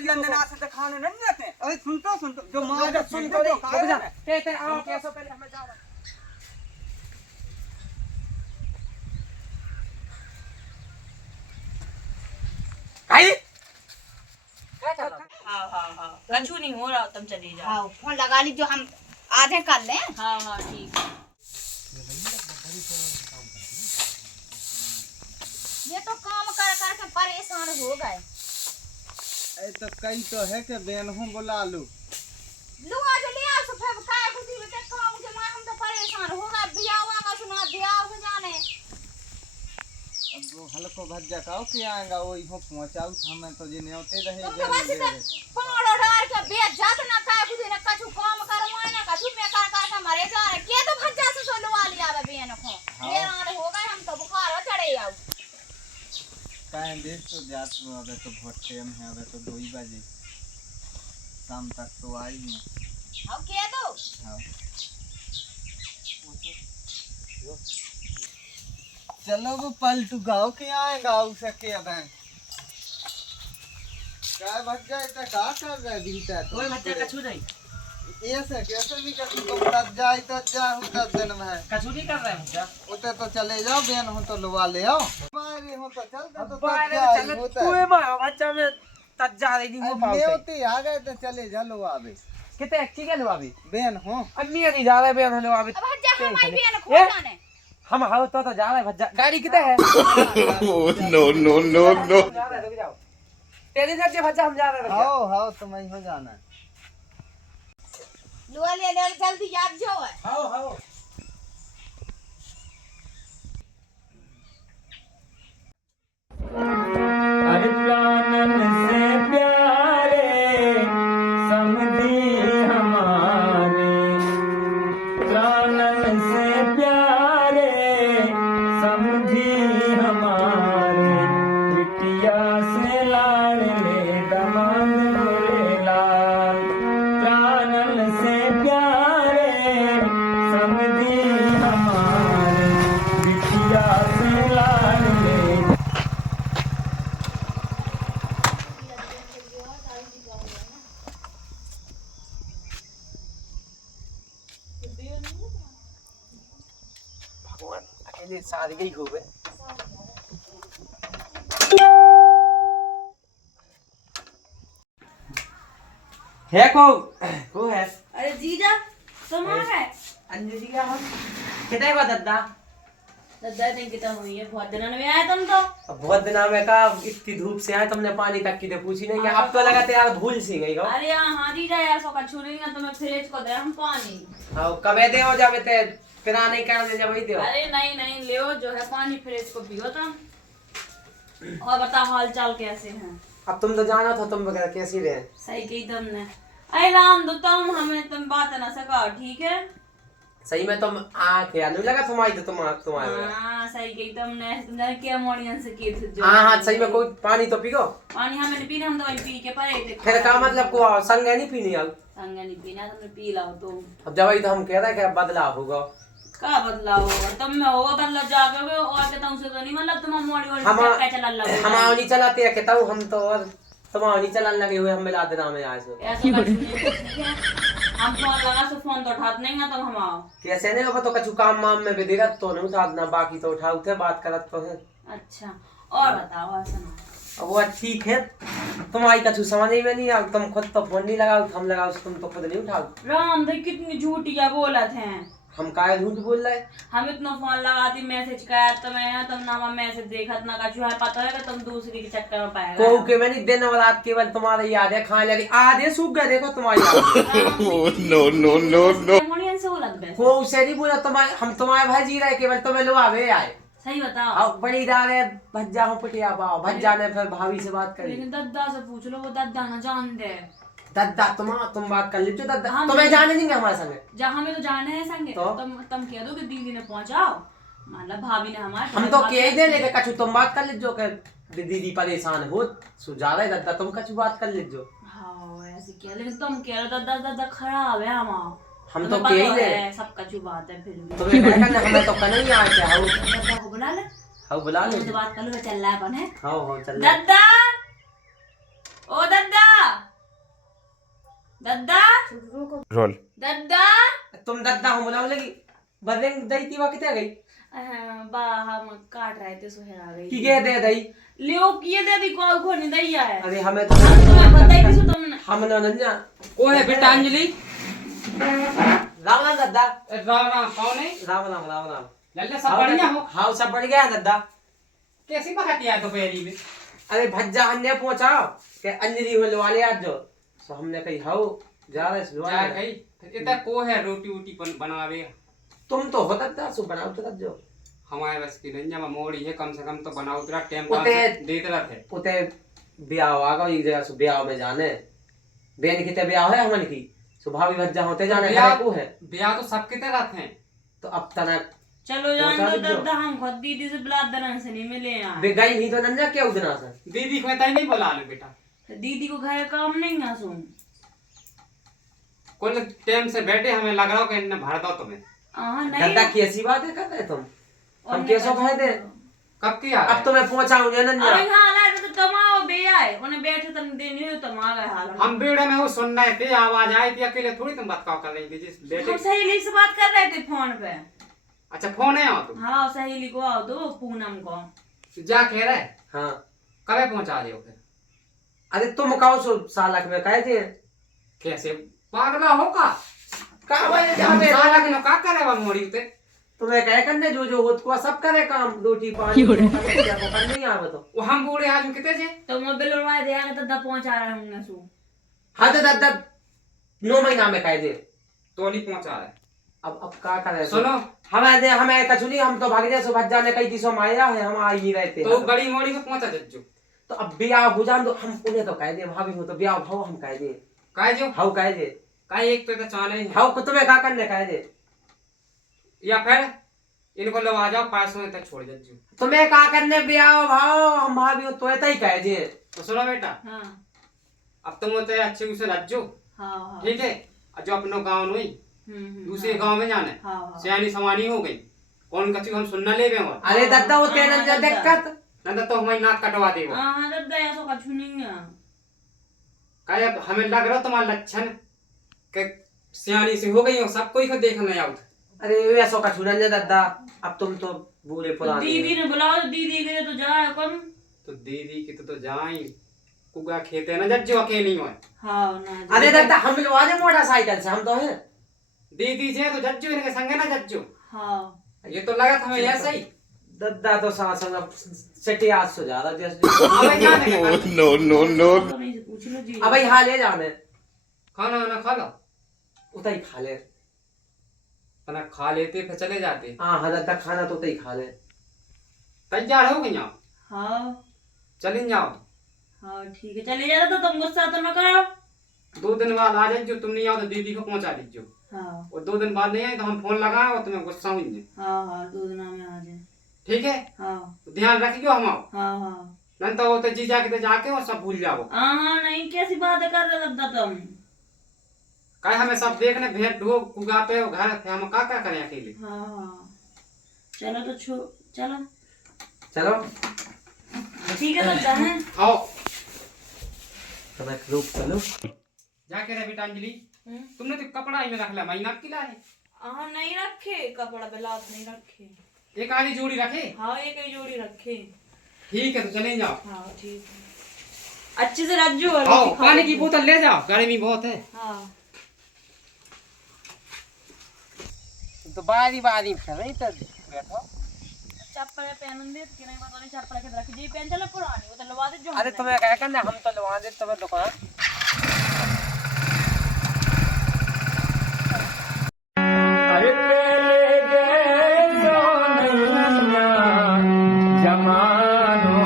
London से खाने नहीं देते। अरे सुन तो जो माँ सुन तो ते आओ कैसे पहले हमें जाओ आई क्या चल रहा है? हाँ कछु नहीं हो रहा, तुम चली जाओ। हाँ फोन लगा ली जो हम आधे कर लें। हाँ ठीक है। ये तो काम कर कर के परेशान हो गए। अरे तो कई तो है कि बेन हूँ बुला लूं। लू आज ले आ सो फिर काय खुशी में काम के मां हम तो परेशान हो गए। बियाह का सुना दिया हो जाने। अब वो हल्को भज्जा काओ कि आएगा वो इहो पहुंचाऊ हमें तो जे नेवते रहे तुम तो बस पाड़ डार के बेच जात ना काय खुशी ने कछु काम करवाए ना कछु में कर कर के मरे जा रहे के तो भज्जा से सो लुआ लिया बे बेन को। हैरान हो गए हम तो बुखार चढ़े आऊ। काहे देख तो जात हो अबे तो बहुत टाइम है अबे तो 2 ही बजे शाम तक तो आई हूं। अब के दो हाँ चलो वो पलटू गाँव के आएगा उसे के अब काय भज्जा इतना का कर रहा है बीता तो कोई बच्चा कछु नहीं ऐसे कैसे नहीं कर तुम तब जा उतर दिन में कछु नहीं कर रहे हैं क्या उते तो चले जाओ बेन हो तो लुवा ले आओ बाहर हो तो चलते तो बाहर चले होता तू है बच्चा में तज जा रही नहीं हो पाओ नेवती आ गए तो चले जा लो अभी कितने अच्छी क्या लो अभी बेन हो अन्नी नहीं जा रहे बेन लो अभी अब भज्जा हमारी बेन खो जाने। हम हाउ तो जा रहे भज्जा गाड़ी कितने है नो जा रहे रुक जाओ तेरी से भज्जा हम जा रहे हैं हाओ तुम ही हो जाना लुआ ले ले जल्दी याद जो है। हाओ अरे प्राणन से प्यारे समझी हमारे प्राणन से प्यारे समझी हमारे बिटिया से लाड़ ले दमन मोरे लाल प्राणन से प्यारे समझी हमारे बिटिया से लाड़ ले भगवान अकेले साथ गई हो गए है को है अरे जीजा तुम आ गए। अंजलि जी का हम कितने बार दद्दा दादा दिन कितना हुई है, बहुत दिनों में आए तुम तो। अब बहुत दिन में का इतनी धूप से आए तुमने पानी तक की तो पूछी नहीं अब तो लगा यार भूल सी गई हो अरे हाँ जीजा यार सो का छुरी ना तुम्हें फ्रिज को दे हम पानी। हां कबे दे हो जावे ते पिना नहीं कर दे जब ही दे अरे नहीं ले जो है पानी फ्रिज को पियो तुम। और बताओ हाल चाल कैसे हैं। अब तुम तो जाना था तुम वगैरह कैसी रहे सही कही तुमने। अरे राम दो तुम हमें तुम बात ना सका ठीक है। सही में तुम आके नहीं लगा तुम्हारी तो तुम्हारे हाँ सही कही तुमने तुमने क्या मोड़ियन से की थी जो हां सही में कोई पानी तो पियो पानी हमें नहीं पीना हम दवाई पी के परे थे। फिर का मतलब को संग नहीं पीनी अब संग नहीं पीना तुमने पी लाओ तो अब दवाई तो हम कह रहे हैं कि बदलाव होगा का बदलाव होगा तुम में होगा बदलाव जाके और के तुमसे तो नहीं मतलब तुम मोड़ी मोड़ी हम क्या चला लगे हम नहीं चलाते हैं कहता हूं हम तो और तुम नहीं चलाने लगे हुए हम मिला देना में आज ऐसा कुछ नहीं है। हम फोन लगा तो फोन तो उठाते नहीं ना तुम हम आओ कैसे नहीं होगा तो कछु काम माम में भी देगा तो नहीं उठाना बाकी तो उठाओ थे बात करत तो है अच्छा और बताओ ऐसा अब वो ठीक है तुम्हारी कछु समझ ही में नहीं आ तुम खुद तो फोन नहीं लगाओ हम लगाओ तुम तो खुद नहीं उठाओ राम भाई कितनी झूठिया बोलत हैं। हम काहे झूठ बोल रहे हम इतना फोन लगाती मैसेज कर तुम ना मैसेज देखत ना कछु है पता है कि तुम दूसरी के चक्कर में पाएगा को के मैंने दिन और रात केवल तुम्हारे याद है खाने लगी आधे सूख गए देखो तुम्हारी नो मोड़ियन से बोलत बे को उसे नहीं बोला तुम्हारे हम तुम्हारे भाई जी रहे केवल तुम्हें लो आवे आए सही बताओ। अब बड़ी दाने भज्जा हो पटिया पाओ भज्जा ने फिर भाभी से बात करी लेकिन दद्दा से पूछ लो वो दद्दा ना जान दे दद्दा तुम बात कर लीजिए दद्दा तुम्हें जाने देंगे हमारे संग जहाँ हमें तो जाने हैं संगे तो? तुम कह दो कि दीदी ने पहुंचाओ मतलब भाभी ने हमारे हम तो कह ही दे लेके कछु तुम बात कर लीजिए कि दीदी परेशान हो सुझा रहे दद्दा तुम कछु बात कर लीजिए हाँ ऐसे क्या लेकिन तुम कह रहे दद्दा दद्दा खराब है हम तो कह ही दे सब कछु बात है फिर भी तुम्हें क्या करना हमें तो करना ही आए क्या हो दद्दा को बुला ले हाँ बुला लो तो बात कर लो चल रहा है कौन है हाँ चल दद्दा ओ दद्दा दद्दा रोल। दद्दा तुम दद्दा हो बुलाओ लगी बदलेंग दई थी वह कितने गई बा हम काट रहे थे सोहे आ गई की के दे दई लियो किए दे दी को नहीं दैया है अरे हमें तो तुम्हें बताई थी सो तुमने हम नन्या को है बेटा अंजलि? राम राम दद्दा राम राम, कौन है? राम राम राम राम लल्ले सब बढ़िया हो? हाँ सब बढ़ गया है दद्दा। कैसी बहाती है दोपहरी में? अरे भज्जा हमने पहुंचाओ के अंजलि हो लवा ले आज जो तो हमने कही हाउ जा रहे लवा जा ले। गई इतना को है रोटी वोटी बनावे? तुम तो हो दद्दा सो बनाओ तो जो हमारे बस की नहीं जमा मोड़ी है, कम से कम तो बनाओ तेरा टाइम उते- देते रहते। उते ब्याह आगा एक जगह से ब्याह में जाने बेन किते ब्याह है हमन की सुबह भी भज्जा होते जाने ब्याह को है ब्याह तो सबके तरह थे। तो अब तनक चलो जान पहुंचा दो दीजिए। दद्दा हम खुद दीदी से बुला दरन से नहीं मिले यार बे गई नहीं तो नन्या क्या उदना से दीदी को तय नहीं बुला ले बेटा, दीदी को घर काम नहीं है सुन कुल टाइम से बैठे हमें लग रहा हो कि इन्हें भर दो तुम्हें। नहीं दद्दा की ऐसी बात है कर रहे तुम हम उन्हें कैसो पता- कह दे कब की आ अब तो मैं पहुंचाऊंगा नन्या अरे हाँ लाए तो तमाओ बे आए उन्हें बैठे तम देनी हो तम आ गए हाल हम बेड़े में वो सुन रहे थे, आवाज आई थी, अकेले थोड़ी तुम बतकाव कर रही थी जिस हम बेटे। सहेली से बात कर रहे थे फोन पे अच्छा फोन है आओ तुम? हाँ सहेली को आओ दो पूनम को जा कह रहे हाँ कब पहुंचा दियो फिर? अरे तुम कहो सो सालक में कहे थे कैसे पागला हो का? का भाई हम जावे सालक नो का करे बा मोड़ी उते? तुम्हें कहे करने जो होत को सब करे काम रोटी पानी को कर नहीं आवे तो वो हम बूढ़े आज कितने जे? तो मोबाइल उड़वाए दे आगे दद्दा पहुंचा रहे होंगे सु हाँ तो दद्दा 9 महीना में कह दे तो नहीं पहुंचा रहे। अब क्या करे सुनो हमें कचुनी हम तो भाग से भज्जा ने कई दिसों माया है हम आ ही नहीं रहते तो बड़ी मोड़ी में पहुंचा जज्जू तो अब ब्याह हो जान दो हम उन्हें तो कह दे भाभी हो तो ब्याह भाव हम कह दे काहे जो हाउ कह दे काहे एक तो चाले है हाउ को तुम्हें क्या करने कह दे या फिर इनको लो आ जाओ 500 तक छोड़ जज्जू। तुम्हें क्या करने ब्याह भाव हम भाभी हो तो ऐसा ही कह दे तो सुनो बेटा, हाँ अब तुम होते अच्छे उसे रज्जू हाँ हाँ ठीक है, और जो अपनो गांव नहीं दूसरे हाँ, गांव में जाने हाँ हाँ सियानी समानी हो गई कौन कछु हम सुनना ले गए अरे दद्दा वो तेरे हाँ, अंदर दद्दा। दिक्कत न तो हमारी नाक कटवा देगा। हाँ दद्दा ऐसा कुछ नहीं है काहे अब हमें लग रहा तुम्हारा लक्षण के सियानी से हो गई हो, सब कोई को देखना आउट। अरे ऐसा का छुना नहीं दद्दा अब तुम तो बूढ़े तो पुराने दीदी ने बुलाओ दीदी के लिए तो जाए कौन तो दीदी की तो जाई कुगा खेते न जज्जू अकेली हो। हाँ ना अरे दद्दा हम लोग आज मोटरसाइकिल से हम तो हैं दीदी जे तो जज्जू इनके संगे ना जज्जू, हाँ ये तो लगा था हमें ऐसा ही। दद्दा तो सांस सेटी आज सो ज्यादा जैसे अबे जाने के बाद तो नहीं से पूछ लो जी अब यहाँ ले जाने खाना वाना खा लो, उतना ही खा ले खाना खा लेते फिर चले जाते। हाँ हाँ दद्दा खाना तो उतना ही खा ले तैयार हो गई आप? हाँ चलिए जाओ, हाँ ठीक है चले जाता तो तुम गुस्सा तो न करो 2 दिन बाद आ जाइए, तुम नहीं आओ तो दीदी को पहुंचा दीजिए, हाँ और 2 दिन बाद नहीं आए तो हम फोन लगाए और तुम्हें गुस्सा हुई। हाँ हाँ 2 दिन में आ जाए ठीक है, हाँ तो ध्यान रखियो हम आओ, हाँ हाँ नहीं तो वो तो जीजा के तो जाके और सब भूल जाओ। हाँ नहीं कैसी बात कर रहे दद्दा तुम कहे हमें सब देखने भेंट ढो कुगाते हो घर पे, हम का करें अकेले। हाँ हाँ चलो तो चलो चलो ठीक है दद्दा है आओ तो मैं रुक चलो जाके रे बेटा अंजलि, तुमने तो कपड़ा ही में रख लिया, महीना की लाए हाँ नहीं रखे कपड़ा बेलात नहीं रखे एक आधी जोड़ी रखे। हाँ एक ही जोड़ी रखे ठीक है तो चले जाओ, हाँ ठीक है अच्छे से रज्जू आओ पानी की बोतल ले जाओ, गर्मी बहुत है। हाँ तो बारी बारी फिर नहीं तो बैठो चप्पल पहन दे कि नहीं पता नहीं चप्पल के रख जी पहन चला पुरानी वो तो लवा दे जो अरे तुम्हें क्या करना हम तो लवा दे तुम्हें दुकान अरे तेरे जैसो नैया जमानो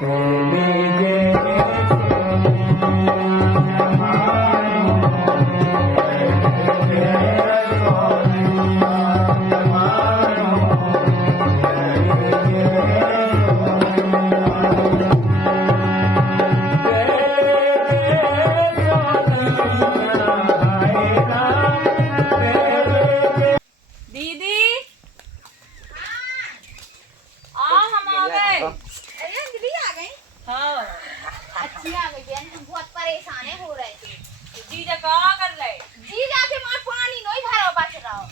तेरे जैसो तेरे अच्छी आ गई बहन, हम बहुत परेशान है हो रहे थे। जीजा का कर ले? जीजा के मार पानी नहीं भरा बच रहा हो।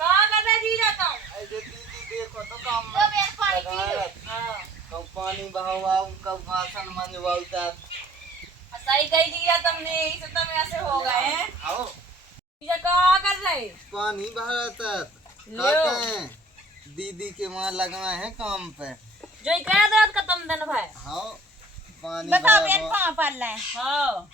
का कर ले जीजा तुम? अरे दीदी देखो तो काम तो बहन पानी पी लो। हाँ कब पानी बहावा कब बासन मंजवा उतार सही कही जीजा तुमने, इसे तुम ऐसे हो गए हैं। आओ जीजा का कर ले? पानी भराता लियो। दीदी के वहाँ लगना है काम पे। जो ही कह दर्द का तुम दिन भाई। हाँ पानी बताओ बहन कहाँ पड़ रहे हैं? हाँ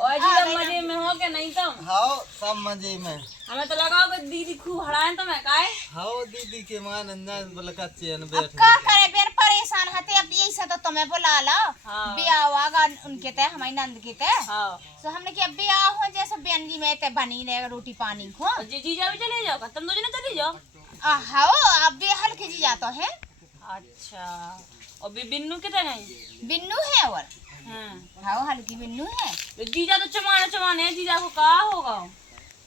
और जीजा मजे में हो के नहीं तुम? हाँ सब मजे में। हमें तो लगाओ कि दीदी खूब हड़ाएं तुम्हें काहे? हाँ दीदी के वहाँ नंदा बोलका चैन अब बैठ का करे बहन परेशान हते, अब यही से तो तुम्हें बुला लो। हाँ। ब्याह हुआ उनके ते हमारी नंद के ते, हाँ तो हमने कि अब ब्याह हो जैसे बहन जी में ते बनी रहेगा रोटी पानी को। और जीजा भी चले जाओ, तुम दोनों ने चली जाओ। हाँ अब भी हल्के जी जाता है। अच्छा और बिन्नू कितने गई? बिन्नू है और हाँ हाँ हल्की बिन्नू है। तो जीजा तो चमाने चमाने हैं, जीजा को कहा होगा?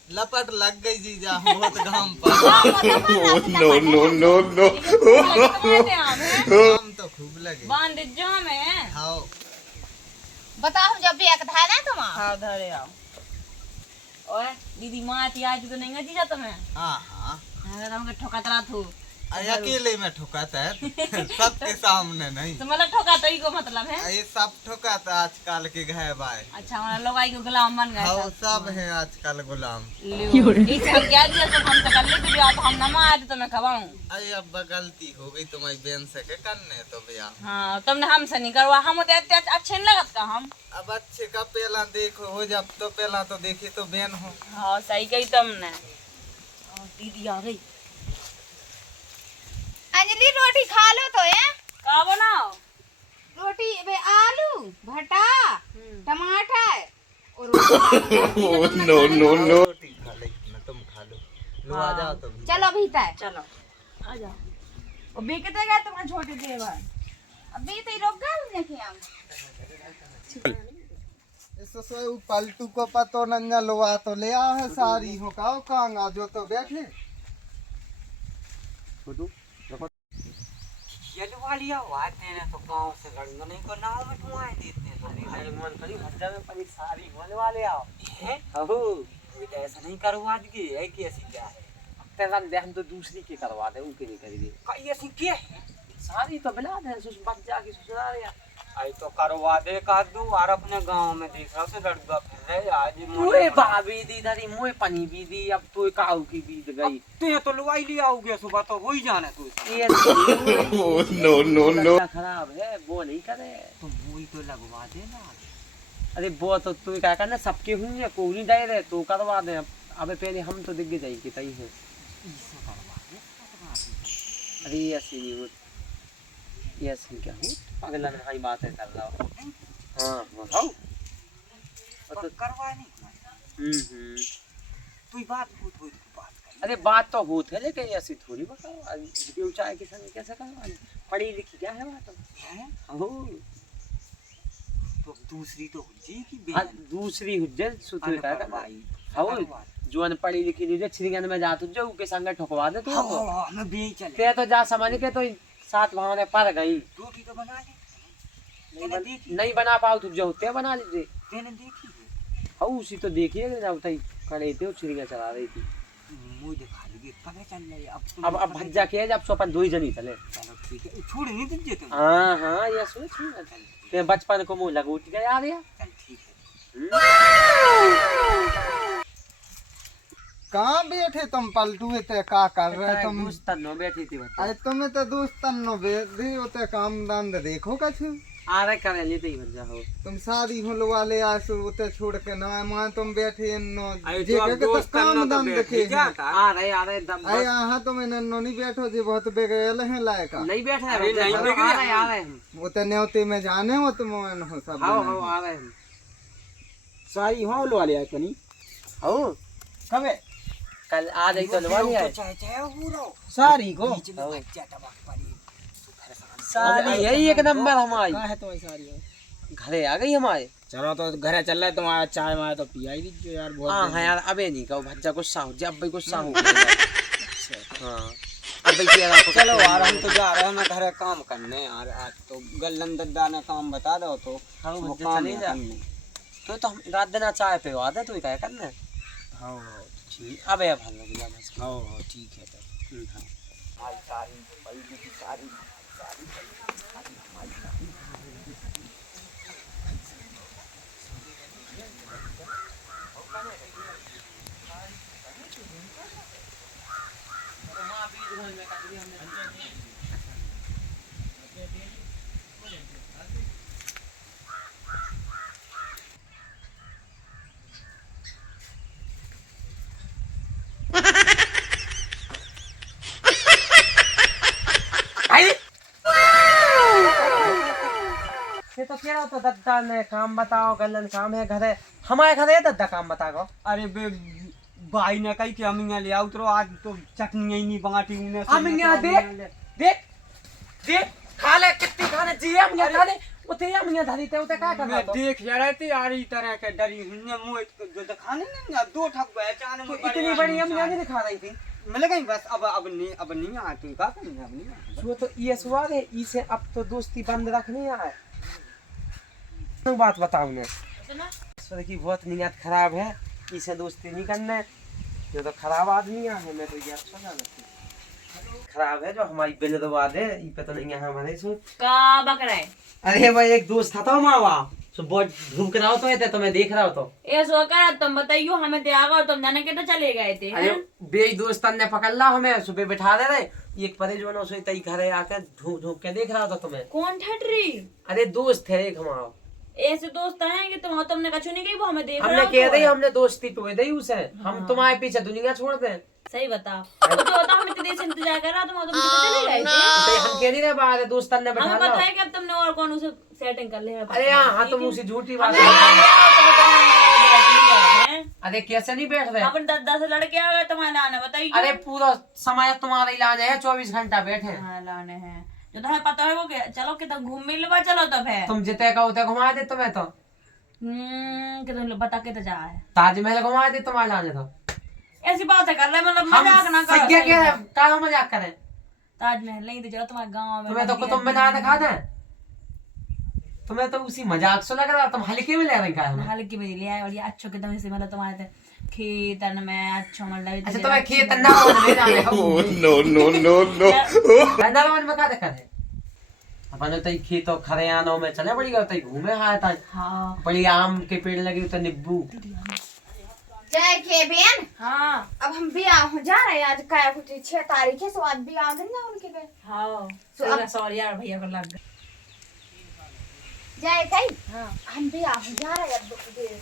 लपट लग गई जीजा बहुत घाम पर। no, no, no. घाम तो खूब लगे। बांध जो में। हाँ बताओ जब भी एक था ना तुम हाँ धरे आओ। और दीदी माँ थी आज तो नहीं गई जीजा तुम्हें? हाँ हाँ अगर हमके ठोका तला थू अकेले में ठोकाता है सबके सामने नहीं। तो मतलब ठोका तो ही को मतलब है? ये सब ठोकाता आजकल के घर बाय। अच्छा हमारा लोग आई को गुलाम बन गए हाँ सब। सब है आजकल गुलाम। इस हम क्या दिया तो हम तो कर ले वीडियो, आप हम ना आए तो मैं खवाऊं। अरे अब गलती हो गई तुम्हारी बहन से के करने तो भैया। हाँ तुमने हमसे नहीं करवा, हम होते अच्छे नहीं लगत का हम। अब अच्छे का पहला देखो हो जब तो पहला तो देखी तो बहन हो। हाँ सही कही तुमने। दीदी आ गई। अंजलि रोटी खा लो तो है। का बनाओ? रोटी बे आलू भटा टमाटर और No, no, no. रोटी खा ले ना तुम खा लो। लो आ जाओ तुम। चलो भीतर। चलो आ जाओ। और बेकते गए तुम्हारे छोटे देवर? अभी तो रुक गए लेके हम। इसो सो पलटू को पतो नन्या लोआ तो ले आ है सारी हो काओ कांगा जो तो बैठे। छोटू ये वाली आवाज देने तो गांव से लड़ना नहीं को नाव में ठुआए देते हैं। अरे मन करी भज्जा में पड़ी सारी होने वाले आओ हैं। हो ये तो ऐसा नहीं करवा दी है कि ऐसी क्या है? तेरा दे हम तो दूसरी के करवा दे, उनके नहीं करेंगे। कई ऐसी क्या है? सारी तो बिला दे बच्चा की ससुराल या आई तो करवा दे का दू और अपने गांव में देख रहा तो लड़का फिर रहे आज मोए भाभी दी दादी मोए पनी भी दी, अब तो काऊ की बीत गई। तू तो लुआई लिया आओगे सुबह तो हो ही जाना तू। ये No, no, no. खराब है वो नहीं करे तो मोई तो लगवा देना। अरे वो तो तू क्या करना सबके होंगे कोई नहीं डायरे तो करवा दे। अब पहले हम तो दिख जाएंगे तई है। अरे ऐसी नहीं हो ऐसी क्या हो पागल नहीं बात है कर रहा हूँ। हाँ बताओ तो करवा नहीं। तू बात बहुत हो बात कर। अरे बात तो होत है लेकिन ऐसी थोड़ी बताओ क्यों चाहे के संग कैसे करवा पढ़ी लिखी क्या है बात है? हो तो दूसरी तो हुज्जे की हाँ दूसरी हुज्जे सुतरे का करवाई। हो जो अन पढ़ी लिखी नहीं छिरिंगन में जात जो के संग ठोकवा दे तू। हां मैं भी चले ते तो जा समझ के तो सात वहां ने पर गई। रोटी तो बना ले नहीं बना पाओ तू जो होते बना लीजिए। तेने देखी हां उसी तो देखिए ना उठाई खड़े थे छिरिंगा चला रही थी मुंह दिखा ली पता चल रही अब भज्जा के जब सो अपन दो ही जनी चले। चलो ठीक है छोड़ नहीं दीजिए तुम। हां हां ये सोच ते बचपन को मुंह लगूट गया आ गया। चल ठीक है। कहाँ बैठे तुम पलटू ते का कर रहे तुम? दोस्तन नो बैठी थी बच्चा। अरे तुम्हें तो दोस्तन नो बैठे होते काम दान दे देखो कछु आ रहे करे ले तई भज्जा हो तुम शादी होलो वाले आसु उते छोड़ के ना मां तुम बैठे नो अरे जे तो के तो काम दान देखे आ रहे दम अरे यहाँ तो मैंने नो नहीं बैठो जे बहुत बेगेल है लायक नहीं बैठे हैं नहीं बैठे आ रहे हम उते न्योते में जाने हो तुम हो सब हां हां आ रहे हम सारी हो लो वाले कनी हो कब है कल आ जाई तो लवा नहीं आए सारी को सारी यही एक नंबर हमारी कहां है तुम्हारी सारी? घरे आ गई हमारे। चलो तो घर चल रहा है तुम्हारा चाय माय तो पिया ही दीजिए यार बहुत। हां यार अबे नहीं कहो भज्जा गुस्सा हो जब भाई गुस्सा हो। हां बैठे रहा तो चलो यार हम तो जा रहे हैं ना घर काम करने यार। आज तो गल्लन दद्दा ने काम बता दो तो हाँ वो मुझे काम चले है जा करने। तो हम रात दिन चाय पे आदे तो क्या करना है हाँ ठीक अब यार भालो गया बस हाँ ठीक है तो हाँ। ये तो कह रहा तो दद्दा ने काम बताओ गलन काम है घर है हमारे घर है दद्दा काम बताओ अरे बे भाई ने कही कि हम यहाँ ले आओ तो आज तो चटनी ही नहीं बांटी उन्हें हम यहाँ देख देख खा ले कितनी खाने चाहिए हम यहाँ खा ले उते हम यहाँ धरी थे उते क्या करना मैं तो देख रहे थे यार इस तरह के डरी हुई मुँह जो दिखाने नहीं ना दो ठक पहचान तो इतनी बड़ी हम यहाँ नहीं दिखा रही थी मिल गई बस अब नहीं आती का करनी अब नहीं आती। वो तो ये सवाल है इसे अब तो दोस्ती बंद रखनी है तो बात बताऊं मैं ईश्वर की बहुत नियत खराब है इसे दोस्ती नहीं करना है ये तो खराब आदमी है मैं तो ये अच्छा ना लगती खराब है जो हमारी बिल दबा दे ये पे तो नहीं है हमारे सो का बकरा है अरे भाई एक दोस्त था तो मावा सो बहुत घूम रहा हो तो मैं देख रहा हो तो ये सो कर तुम बताइयो हमें त्यागा और तुम जाने के तो चले गए थे अरे बे दोस्त ने पकड़ ला हमें सुबह बिठा दे रहे एक परे जो ना सोई तई घरे आकर ढूंढ ढूंढ के देख रहा था तुम्हें कौन ठटरी अरे दोस्त है एक हमारा ऐसे दोस्त हैं कि तुमने कछु नहीं कही वो हमें देख हमने रहा कह तो दी हमने दोस्ती टोए दी उसे हम तुम्हारे पीछे दुनिया छोड़ दें सही बताओ तो जो होता हम इतनी देर से इंतजार कर रहा तुम चले गए थे तो हम कह नहीं रहे बाहर दोस्तन ने हमें बैठा पता लो है कि अब तुमने और कौन उसे सेटिंग कर ले अरे हाँ तुम उसी झूठी बात अरे कैसे नहीं बैठ रहे अपन 10 लड़के आ गए तुम्हारे लाने बताइए अरे पूरा समय तुम्हारा इलाज है 24 घंटा बैठे हाँ लाने हैं जो तुम्हें पता है वो क्या चलो कि तुम घूम मिलवा चलो तब है तुम जिते का उते घुमा दे तुम्हें तो कि तुम बता के तो जा है ताजमहल घुमा दे तुम्हारे लाने तो ऐसी बात है कर रहे मतलब हम मजाक ना करो सही कह रहे क्या मजाक करें ताजमहल नहीं तो चलो तुम्हारे गाँव में तुम्हें तो कुतुब मीनार दिखा दे तुम्हें तो उसी मजाक से लग रहा तुम हल्के में ले रहे क्या हमें हल्की में लिया है और ये अच्छो के तुम इसे मतलब तुम्हारे खेतन में अच्छो मतलब अच्छा तुम्हें खेत अंदर ले जाने Oh, no, no, no, अंदर में क्या दिक्कत है अपन तो खेतों खरियानों में चले बड़ी गई घूमे आया था हाँ बड़ी आम के पेड़ लगे तो नींबू जय के बेन हाँ अब हम ब्याह हो जा रहे हैं आज क्या कुछ 6 तारीख है सो आज ब्याह दिन ना उनके पे हाँ तो अब- सॉरी यार भैया को लग गया जय कई हाँ हम ब्याह हो जा रहे हैं अब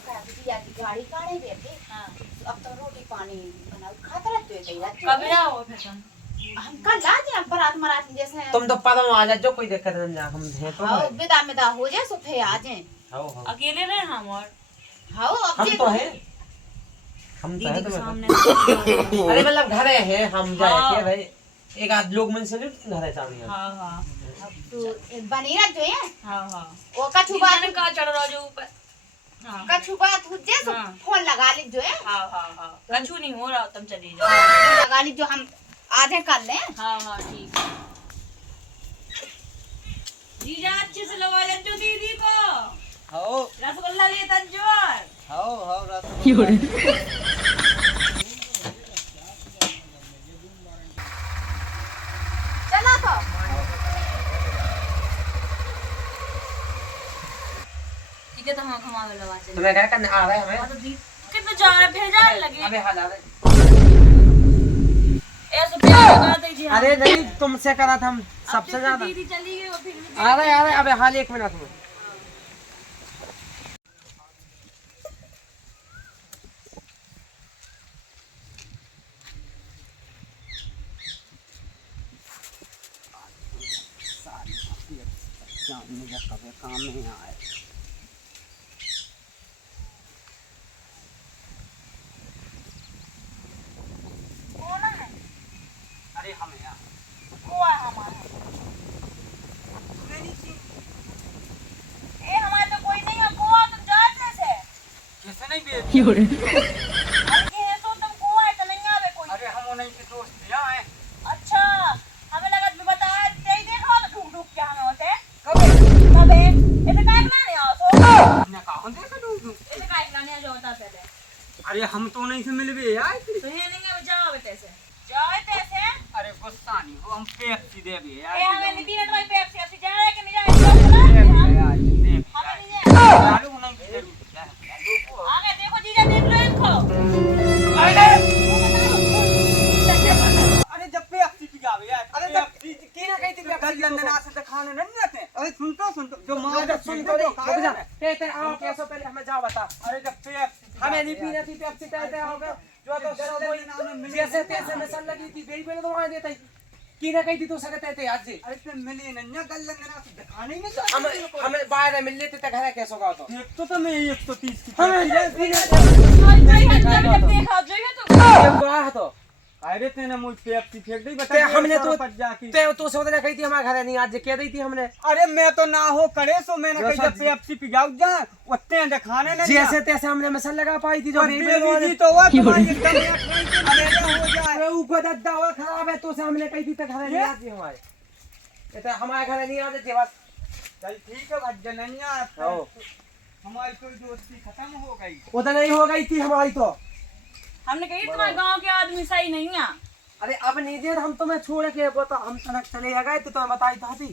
क्या कुछ या की गाड़ी काढ़े देते हाँ अब तो रोटी पानी बनाओ खाता रहते हैं कई कब आओ फिर तुम हम कल आ जाए बारात मरात जैसे तुम तो पता आ जा जो कोई दिक्कत नहीं जा हम हैं तो हाँ विदा में हो जाए सो फिर आ जाए हां हां अकेले रहे हम और हाँ अब हम जे तो हैं हम तो दीदी हैं के तो सामने अरे मतलब घरे हैं हम जाए हाँ। के भाई एक आध लोग मन से भी घरे जाने हाँ हाँ तो बनी रह जो है हाँ हाँ वो कछु बात का चढ़ रहा जो ऊपर हाँ कछु बात हो जाए सो हाँ। फोन लगा ली जो है हाँ हाँ हाँ कछु नहीं हो रहा तुम चली जाओ लगा ली जो हम आधे कर लें हाँ हाँ ठीक है जीजा अच्छे से लगा लेते दीदी को हाँ रसगुल्ला लेता जोर हाँ रसगुल्ला चला तो ठीक है तो हम घुमा के लगा चले तुम्हें क्या करने आ रहा है हमें तो दी कितना जा रहा फिर जाने लगे अबे हाल आ रहा ऐसे फिर लगा दे जी अरे नहीं तुमसे करा था हम सबसे ज्यादा दीदी चली गई वो फिर भी आ रहे अबे हाल 1 मिनट में मुझे कभी काम नहीं आए कौन है अरे हम यार वो है हमारा ए हमारे तो कोई नहीं है गोवा तुम जाए कैसे कैसे नहीं बेच अरे ये सो तुम गोवा है तो नहीं आवे कोई अरे हम उन्हीं के दोस्त यहाँ हैं अच्छा अरे हम तो नहीं से मिलवे यार। तो ये नहीं है जाओ बेटे से जाओ तैसे अरे गुस्सा नहीं हो, हम पेप्सी दे भी यार। ए हमें नहीं पीना तुम्हारी पेप्सी ऐसी जा रहा है कि नहीं जा रहा है हमें नहीं जाए चालू नहीं की जरूरत है। आगे देखो जीजा देख लो इनको अरे जब पेप्सी पी जावे यार। अरे पेप्सी की ना कही थी पेप्सी लंदन से तो खाने नहीं रहते। अरे सुन तो जो मां जब सुन तो रुक जा ते आओ कैसो पहले हमें जाओ बता। अरे जब पेप्सी हमें नहीं पीना थी पेप्सी ते आओगे जो तो सब कोई जैसे तैसे में सन लगी थी बेरी पहले तो वहां देता की ना कही थी तो सकते थे आज से। अरे तो मिली नन्या गल लंदन से खाने में हमें बाहर मिल लेते थे घर कैसो का तो एक तो मैं 130 की हमें देखा जो है तो वाह तो अरे तेने मुझ पेप्सी फेंक दी ते बता। हमने तो पट जाके तो सोचना कही थी हमारे घर नहीं आज कह दी थी हमने अरे मैं तो ना हो करे सो मैंने कही जब पेप्सी पी जाओ जा उतने दे खाने नहीं जैसे तैसे हमने मसल लगा पाई थी जो जी तो वो तुम्हारी एकदम अकेला हो जाए। अरे ऊपर दद्दा हुआ खराब है तो से हमने कही थी घर नहीं आती हमारे ये तो हमारे घर नहीं आते थे बस। चल ठीक है भजननिया आओ हमारी कोई दोस्ती खत्म हो गई। वो तो नहीं हो गई थी हमारी तो। हमने कही तुम्हारे गांव के आदमी सही नहीं है। अरे अब नहीं दे हम तुम्हें छोड़ के वो तो हम तनक चले गए तो बताई तो थी